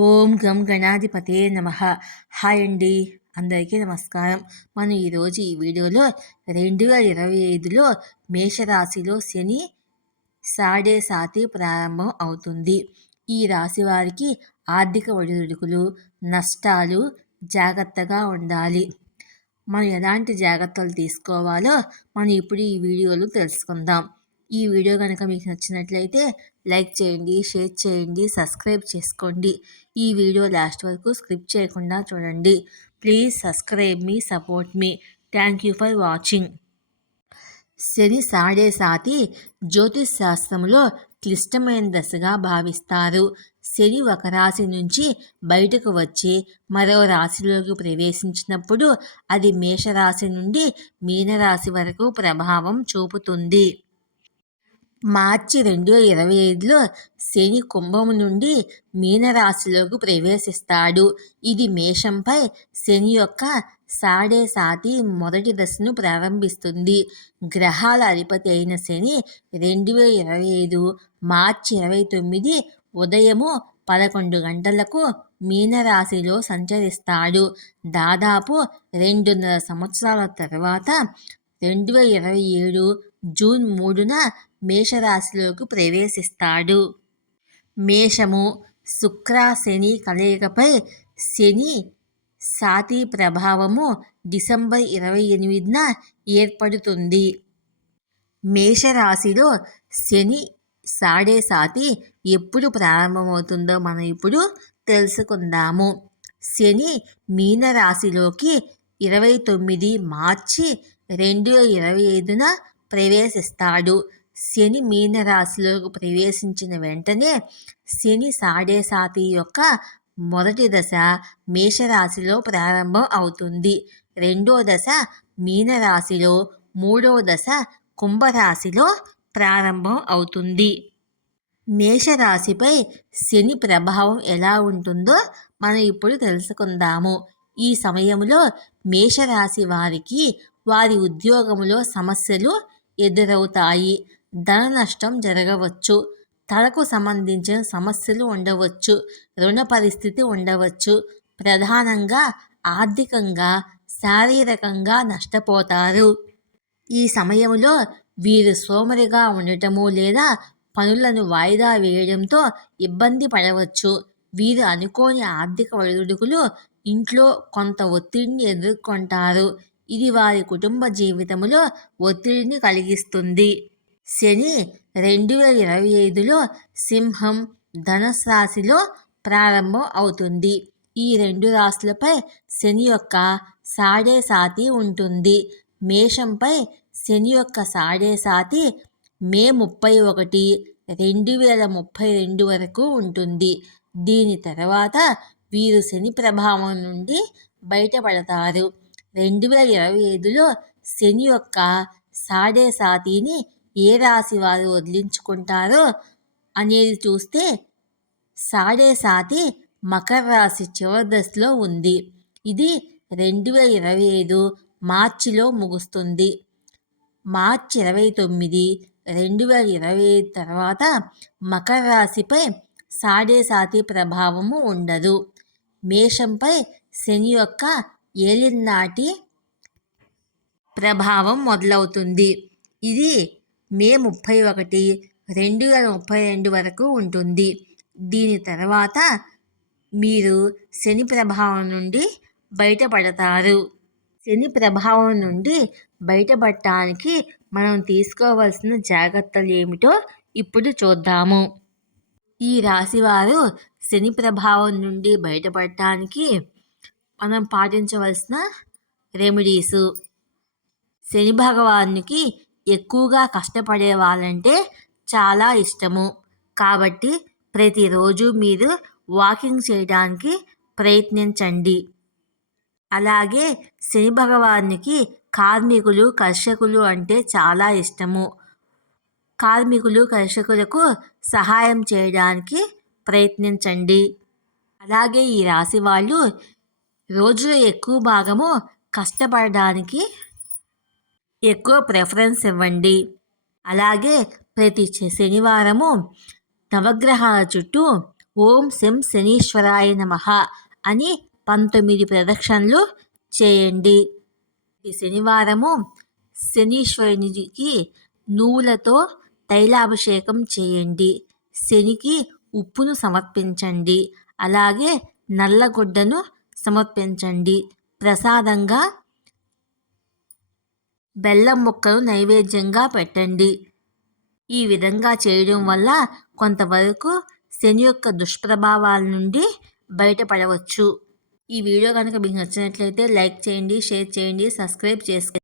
ఓం గం గణాధిపతే నమః. హాయ్ అండి, అందరికీ నమస్కారం. మనం ఈరోజు ఈ వీడియోలో 2025లో మేషరాశిలో శని సాడే సాతి ప్రారంభం అవుతుంది. ఈ రాశి వారికి ఆర్థిక ఒడిదుడుకులు, నష్టాలు, జాగ్రత్తగా ఉండాలి. మనం ఎలాంటి జాగ్రత్తలు తీసుకోవాలో మనం ఇప్పుడు ఈ వీడియోలో తెలుసుకుందాం. ఈ వీడియో కనుక మీకు నచ్చినట్లయితే లైక్ చేయండి, షేర్ చేయండి, సబ్స్క్రైబ్ చేసుకోండి. ఈ వీడియో లాస్ట్ వరకు స్కిప్ చేయకుండా చూడండి. Please subscribe me, support me. Thank you for watching. Shani సాడే సాతి జ్యోతిష్ శాస్త్రంలో క్లిష్టమైన దశగా భావిస్తారు. శని ఒక రాశి నుంచి బయటకు వచ్చి మరో రాశిలోకి ప్రవేశించినప్పుడు అది మేషరాశి నుండి మీనరాశి వరకు ప్రభావం చూపుతుంది. మార్చి 2025లో శని కుంభం నుండి మీనరాశిలోకి ప్రవేశిస్తాడు. ఇది మేషంపై శని యొక్క సాడే సాతి మొదటి దశను ప్రారంభిస్తుంది. గ్రహాల అధిపతి అయిన శని 2025 మార్చి 29 ఉదయము 11 గంటలకు మీనరాశిలో సంచరిస్తాడు. దాదాపు 2.5 సంవత్సరాల తర్వాత 2027 జూన్ 3న మేషరాశిలోకి ప్రవేశిస్తాడు. మేషము శుక్ర శని కలయికపై శని సాతి ప్రభావము డిసెంబర్ 28న ఏర్పడుతుంది. మేషరాశిలో శని సాడే సాతి ఎప్పుడు ప్రారంభమవుతుందో మనం ఇప్పుడు తెలుసుకుందాము. శని మీనరాశిలోకి 29 మార్చి 2025న ప్రవేశిస్తాడు. శని మీనరాశిలోకి ప్రవేశించిన వెంటనే శని సాడే సాతి యొక్క మొదటి దశ మేషరాశిలో ప్రారంభం అవుతుంది. రెండో దశ మీనరాశిలో, మూడవ దశ కుంభరాశిలో ప్రారంభం అవుతుంది. మేషరాశిపై శని ప్రభావం ఎలా ఉంటుందో మనం ఇప్పుడు తెలుసుకుందాము. ఈ సమయంలో మేషరాశి వారికి వారి ఉద్యోగంలో సమస్యలు ఎదురవుతాయి. ధన నష్టం జరగవచ్చు. తలకు సంబంధించిన సమస్యలు ఉండవచ్చు. రుణ పరిస్థితి ఉండవచ్చు. ప్రధానంగా ఆర్థికంగా, శారీరకంగా నష్టపోతారు. ఈ సమయంలో వీరు సోమరిగా ఉండటము లేదా పనులను వాయిదా వేయడంతో ఇబ్బంది పడవచ్చు. వీరు అనుకోని ఆర్థిక ఒడిదుడుకులు, ఇంట్లో కొంత ఒత్తిడిని ఎదుర్కొంటారు. ఇది వారి కుటుంబ జీవితంలో ఒత్తిడిని కలిగిస్తుంది. శని 2025లో సింహం, ధనుస్సు రాశిలో ప్రారంభం అవుతుంది. ఈ రెండు రాశులపై శని యొక్క సాడే సాతి ఉంటుంది. మేషంపై శని యొక్క సాడే సాతి మే 31, 2032 వరకు ఉంటుంది. దీని తర్వాత వీరు శని ప్రభావం నుండి బయటపడతారు. 2025లో శని యొక్క సాడే సాతిని ఏ రాశి వారు వదిలించుకుంటారో అనేది చూస్తే సాడే సాతి మకర రాశి చివరి దశలో ఉంది. ఇది 2025 మార్చిలో ముగుస్తుంది. మార్చి 29, 2025 తర్వాత మకర రాశిపై సాడే సాతి ప్రభావము ఉండదు. మేషంపై శని యొక్క ఏలినాటి ప్రభావం మొదలవుతుంది. ఇది మే 31, 2032 వరకు ఉంటుంది. దీని తర్వాత మీరు శని ప్రభావం నుండి బయటపడతారు. శని ప్రభావం నుండి బయటపడటానికి మనం తీసుకోవాల్సిన జాగ్రత్తలు ఏమిటో ఇప్పుడు చూద్దాము. ఈ రాశివారు శని ప్రభావం నుండి బయటపడటానికి మనం పాటించవలసిన రెమెడీసు. శని భగవానునికి ఎక్కువగా కష్టపడే వాళ్ళంటే చాలా ఇష్టము. కాబట్టి ప్రతిరోజు మీరు వాకింగ్ చేయడానికి ప్రయత్నించండి. అలాగే శని భగవానునికి కార్మికులు, కర్షకులు అంటే చాలా ఇష్టము. కార్మికులు, కర్షకులకు సహాయం చేయడానికి ప్రయత్నించండి. అలాగే ఈ రాశి వాళ్ళు రోజులో ఎక్కువ భాగము కష్టపడడానికి ఎక్కువ ప్రిఫరెన్స్ ఇవ్వండి. అలాగే ప్రతి శనివారము నవగ్రహాల చుట్టూ ఓం శం శనీశ్వరాయ నమః అని 19 ప్రదక్షిణలు చేయండి. ఈ శనివారము శనీశ్వరునికి నువ్వులతో తైలాభిషేకం చేయండి. శనికి ఉప్పును సమర్పించండి. అలాగే నల్లగొడ్డను సమర్పించండి. ప్రసాదంగా బెల్లం ముక్కను నైవేద్యంగా పెట్టండి. ఈ విధంగా చేయడం వల్ల కొంతవరకు శని యొక్క దుష్ప్రభావాల నుండి బయటపడవచ్చు. ఈ వీడియో కనుక మీకు నచ్చినట్లయితే లైక్ చేయండి, షేర్ చేయండి, సబ్స్క్రైబ్ చేసుకోండి.